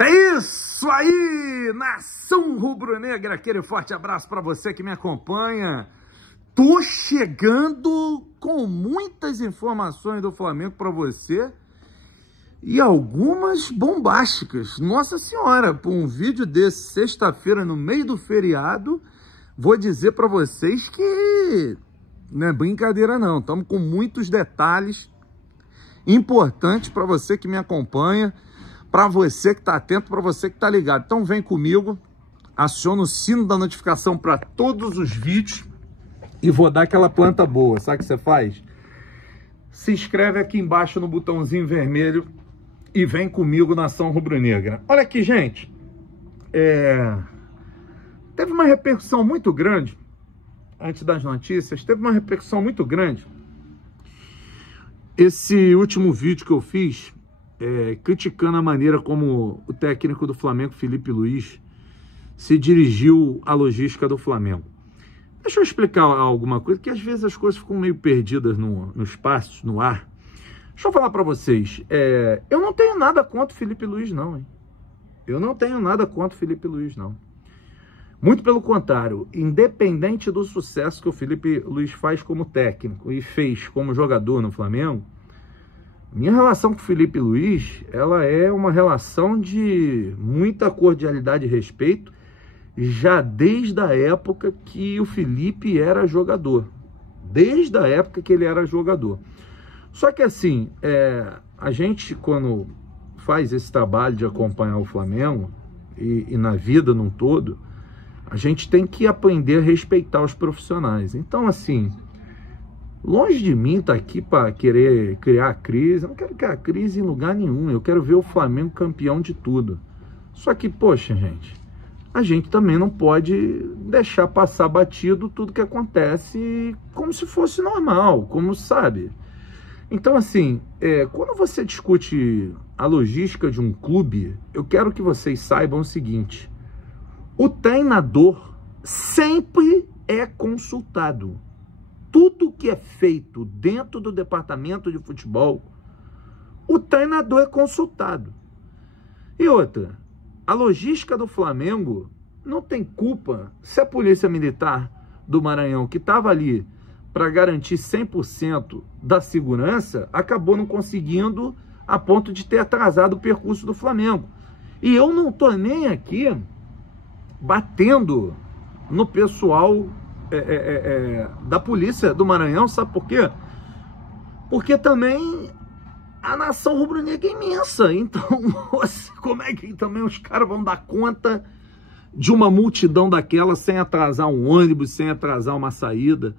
É isso aí, nação rubro-negra, aquele forte abraço para você que me acompanha. Tô chegando com muitas informações do Flamengo para você e algumas bombásticas. Nossa senhora, por um vídeo desse, sexta-feira, no meio do feriado, vou dizer para vocês que não é brincadeira não. Estamos com muitos detalhes importantes para você que me acompanha, para você que está atento, para você que está ligado. Então vem comigo, aciona o sino da notificação para todos os vídeos e vou dar aquela planta boa. Sabe o que você faz? Se inscreve aqui embaixo no botãozinho vermelho e vem comigo, nação rubro-negra. Olha aqui, gente. Teve uma repercussão muito grande, antes das notícias, teve uma repercussão muito grande esse último vídeo que eu fiz, criticando a maneira como o técnico do Flamengo, Felipe Luiz, se dirigiu à logística do Flamengo. Deixa eu explicar alguma coisa, que às vezes as coisas ficam meio perdidas no espaço, no ar. Deixa eu falar para vocês, eu não tenho nada contra o Felipe Luiz não, hein? Eu não tenho nada contra o Felipe Luiz não. Muito pelo contrário, independente do sucesso que o Felipe Luiz faz como técnico e fez como jogador no Flamengo, minha relação com o Felipe Luiz, ela é uma relação de muita cordialidade e respeito, já desde a época que o Felipe era jogador. Desde a época que ele era jogador. Só que assim, a gente quando faz esse trabalho de acompanhar o Flamengo, e na vida num todo, a gente tem que aprender a respeitar os profissionais. Então, assim, longe de mim estar aqui para querer criar crise. Eu não quero criar crise em lugar nenhum. Eu quero ver o Flamengo campeão de tudo. Só que, poxa, gente, a gente também não pode deixar passar batido tudo que acontece como se fosse normal, como sabe. Então, assim, quando você discute a logística de um clube, eu quero que vocês saibam o seguinte: o treinador sempre é consultado. Tudo que é feito dentro do departamento de futebol, o treinador é consultado. E outra, a logística do Flamengo não tem culpa se a Polícia Militar do Maranhão, que estava ali para garantir 100% da segurança, acabou não conseguindo a ponto de ter atrasado o percurso do Flamengo. E eu não estou nem aqui batendo no pessoal da polícia do Maranhão, sabe por quê? Porque também a nação rubro-negra é imensa, então como é que também os caras vão dar conta de uma multidão daquela sem atrasar um ônibus, sem atrasar uma saída?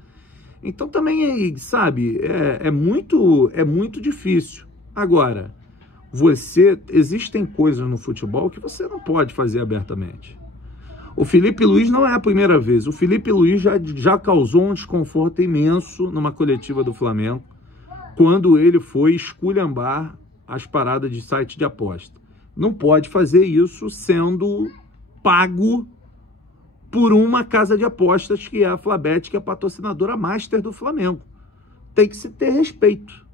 Então também, sabe, é muito difícil. Agora, existem coisas no futebol que você não pode fazer abertamente. O Felipe Luiz não é a primeira vez. O Felipe Luiz já causou um desconforto imenso numa coletiva do Flamengo, quando ele foi esculhambar as paradas de site de aposta. Não pode fazer isso sendo pago por uma casa de apostas que é a Flabet, que é a patrocinadora master do Flamengo. Tem que se ter respeito.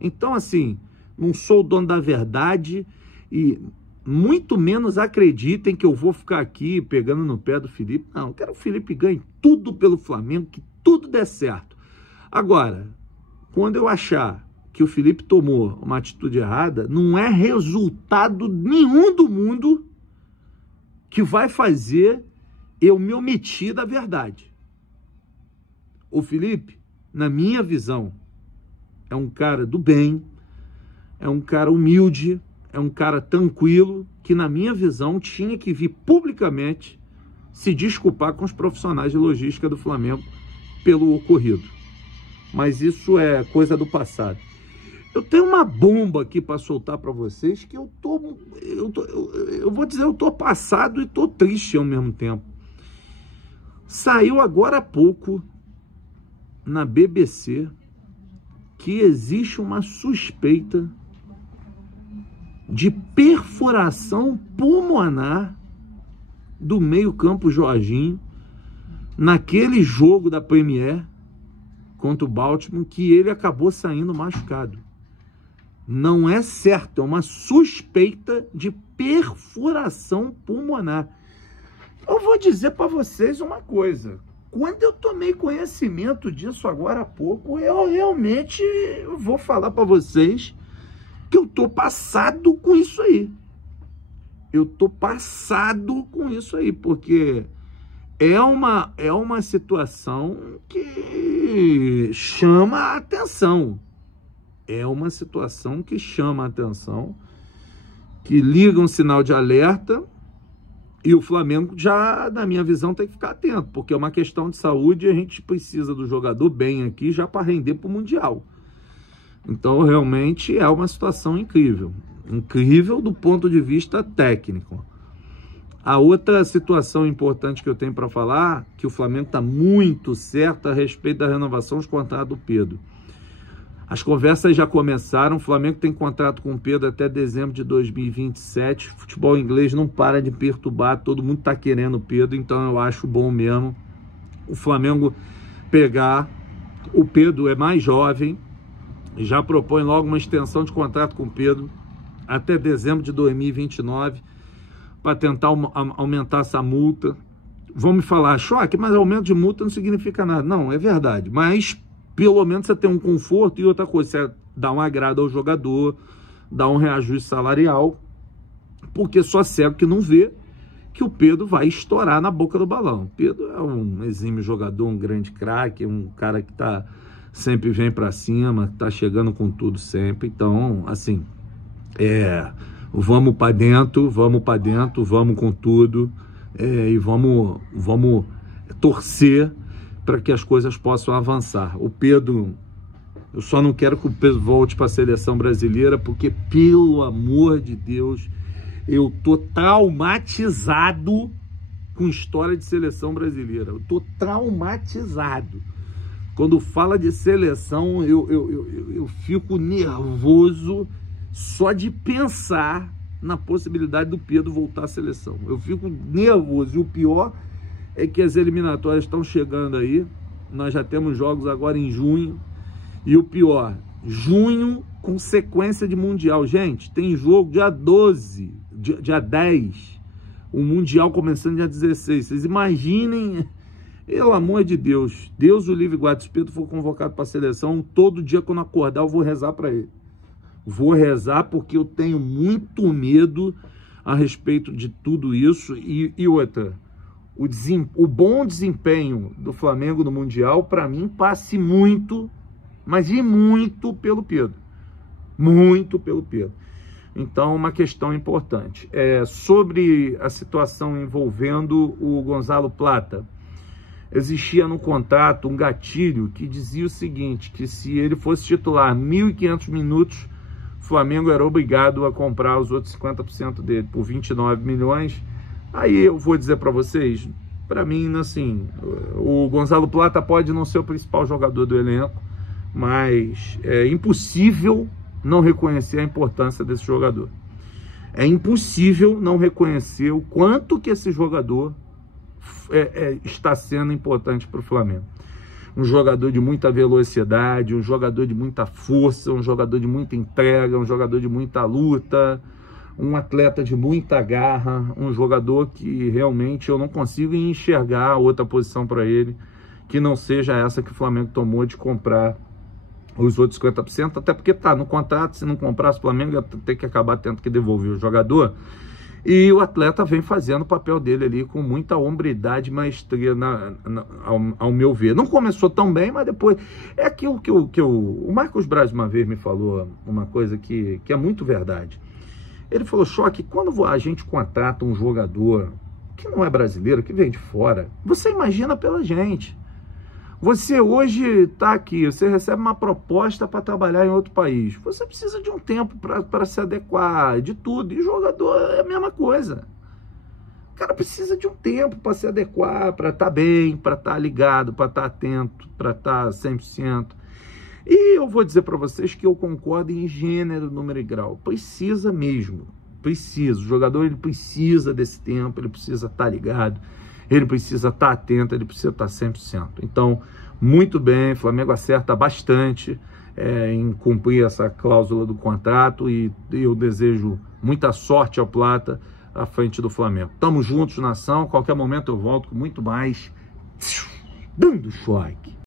Então, assim, não sou o dono da verdade e muito menos acreditem que eu vou ficar aqui pegando no pé do Felipe. Não, eu quero que o Felipe ganhe tudo pelo Flamengo, que tudo dê certo. Agora, quando eu achar que o Felipe tomou uma atitude errada, não é resultado nenhum do mundo que vai fazer eu me omitir da verdade. O Felipe, na minha visão, é um cara do bem, é um cara humilde, é um cara tranquilo, que na minha visão tinha que vir publicamente se desculpar com os profissionais de logística do Flamengo pelo ocorrido. Mas isso é coisa do passado. Eu tenho uma bomba aqui para soltar para vocês que eu vou dizer, eu tô passado e tô triste ao mesmo tempo. Saiu agora há pouco na BBC que existe uma suspeita de perfuração pulmonar do meio-campo Jorginho naquele jogo da Premier contra o Baltimore, que ele acabou saindo machucado. Não é certo, é uma suspeita de perfuração pulmonar. Eu vou dizer para vocês uma coisa. Quando eu tomei conhecimento disso agora há pouco, eu realmente vou falar para vocês que eu tô passado com isso aí. Eu tô passado com isso aí, porque é uma situação que chama a atenção. É uma situação que chama a atenção, que liga um sinal de alerta, e o Flamengo já, na minha visão, tem que ficar atento, porque é uma questão de saúde e a gente precisa do jogador bem aqui já para render para o Mundial. Então, realmente, é uma situação incrível. Incrível do ponto de vista técnico. A outra situação importante que eu tenho para falar, que o Flamengo está muito certo a respeito da renovação dos contratos do Pedro. As conversas já começaram, o Flamengo tem contrato com o Pedro até dezembro de 2027, o futebol inglês não para de perturbar, todo mundo está querendo o Pedro, então eu acho bom mesmo o Flamengo pegar. O Pedro é mais jovem, já propõe logo uma extensão de contrato com o Pedro até dezembro de 2029, para tentar aumentar essa multa. Vão me falar, Choque, mas aumento de multa não significa nada. Não, é verdade, mas pelo menos você tem um conforto, e outra coisa, você dá um agrado ao jogador, dá um reajuste salarial, porque só cego que não vê que o Pedro vai estourar na boca do balão. O Pedro é um exímio jogador, um grande craque, um cara que sempre vem para cima, tá chegando com tudo sempre. Então, assim, vamos para dentro, vamos com tudo, e vamos torcer para que as coisas possam avançar. O Pedro, eu só não quero que o Pedro volte para a seleção brasileira, porque, pelo amor de Deus, eu tô traumatizado com história de seleção brasileira. Eu tô traumatizado. Quando fala de seleção, eu fico nervoso só de pensar na possibilidade do Pedro voltar à seleção. Eu fico nervoso. E o pior é que as eliminatórias estão chegando aí. Nós já temos jogos agora em junho. E o pior, junho com sequência de Mundial. Gente, tem jogo dia 12, dia 10. O Mundial começando dia 16. Vocês imaginem, pelo amor de Deus. Deus o livre guarde. Se o Pedro for convocado para a seleção, todo dia quando acordar eu vou rezar para ele. Vou rezar porque eu tenho muito medo a respeito de tudo isso. E outra, o bom desempenho do Flamengo no Mundial, para mim, passe muito, mas e muito pelo Pedro. Muito pelo Pedro. Então, uma questão importante. Sobre a situação envolvendo o Gonzalo Plata, existia no contrato um gatilho que dizia o seguinte, que se ele fosse titular 1.500 minutos, o Flamengo era obrigado a comprar os outros 50% dele por 29 milhões. Aí eu vou dizer para vocês, para mim, assim, o Gonzalo Plata pode não ser o principal jogador do elenco, mas é impossível não reconhecer a importância desse jogador. É impossível não reconhecer o quanto que esse jogador está sendo importante para o Flamengo. Um jogador de muita velocidade, um jogador de muita força, um jogador de muita entrega, um jogador de muita luta, um atleta de muita garra, um jogador que realmente eu não consigo enxergar outra posição para ele que não seja essa que o Flamengo tomou de comprar os outros 50%, até porque tá no contrato, se não comprasse o Flamengo ia ter que acabar tendo que devolver o jogador. E o atleta vem fazendo o papel dele ali com muita hombridade e maestria, ao meu ver. Não começou tão bem, mas depois... É aquilo que o Marcos Braz uma vez me falou, uma coisa que é muito verdade. Ele falou, Choque, quando a gente contrata um jogador que não é brasileiro, que vem de fora, você imagina pela gente. Você hoje está aqui, você recebe uma proposta para trabalhar em outro país. Você precisa de um tempo para se adequar, de tudo. E jogador é a mesma coisa. O cara precisa de um tempo para se adequar, para estar bem, para estar ligado, para estar atento, para estar 100%. E eu vou dizer para vocês que eu concordo em gênero, número e grau. Precisa mesmo. Precisa. O jogador ele precisa desse tempo, ele precisa estar ligado. Ele precisa estar atento, ele precisa estar 100%. Então, muito bem, o Flamengo acerta bastante em cumprir essa cláusula do contrato, e eu desejo muita sorte ao Plata à frente do Flamengo. Tamo juntos, nação. Qualquer momento eu volto com muito mais dando choque.